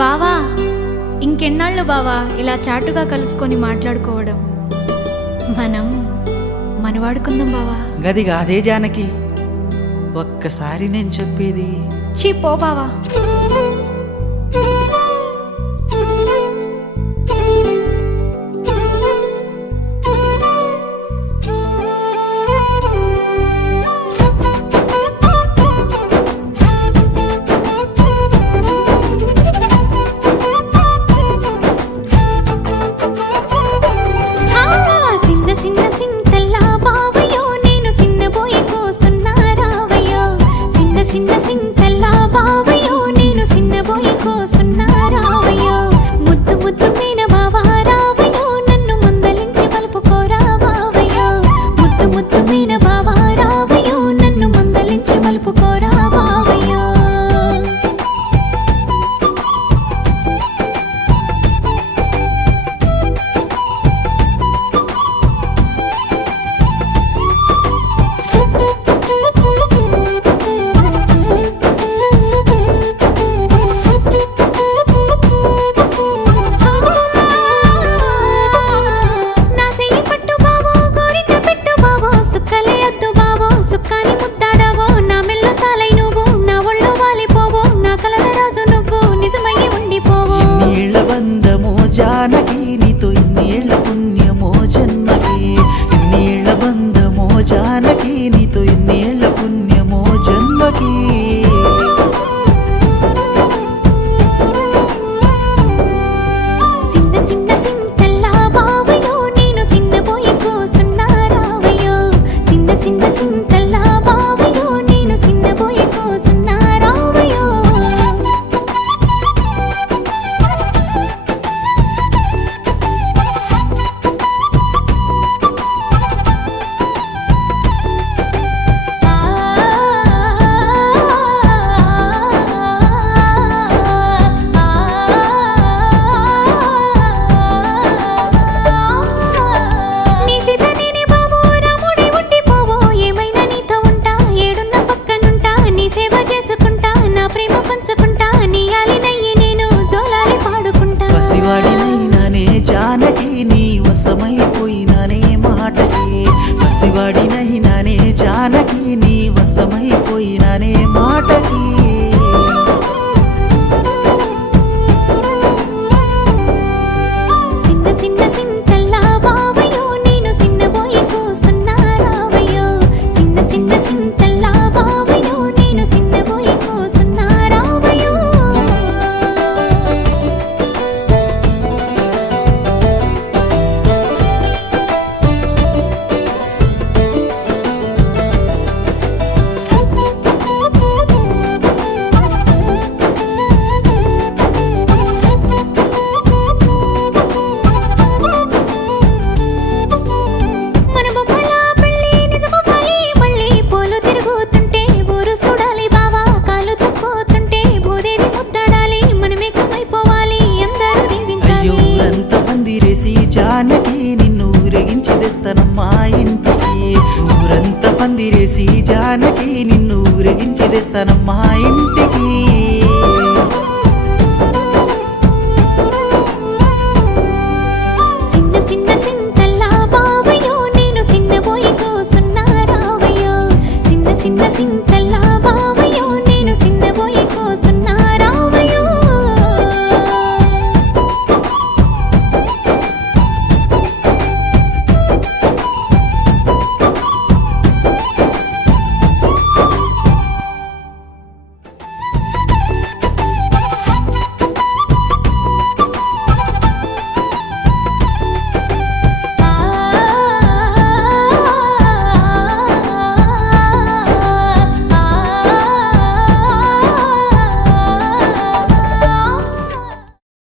బావా, ఇంకెన్నాళ్ళు బావా ఇలా చాటుగా కలుసుకొని మాట్లాడుకోవడం? మనం మనవాడుకుందాం బావా. గదిగా అదే జానకి, ఒక్కసారి నేను చెప్పేది. చీ పో బావా. జానకి నీతో ఇన్నేళ్ల పుణ్యమో జన్మకి, ఇన్నేళ్ల బంధమో జానకి నీతో ఇన్నేళ్ల పుణ్యమో జన్మకి. జానకి నీ వశమైపోయినానే మాటకి, పసివాడినైనానే జానకి నీ వశమైపోయినానే మాటకి. జానకి నిన్ను ఊరేగించి తెస్తానమ్మా ఇంటికి, ఊరంతా పందిరేసి జానకి నిన్ను ఊరేగించి తెస్తానమ్మా ఇంటికి.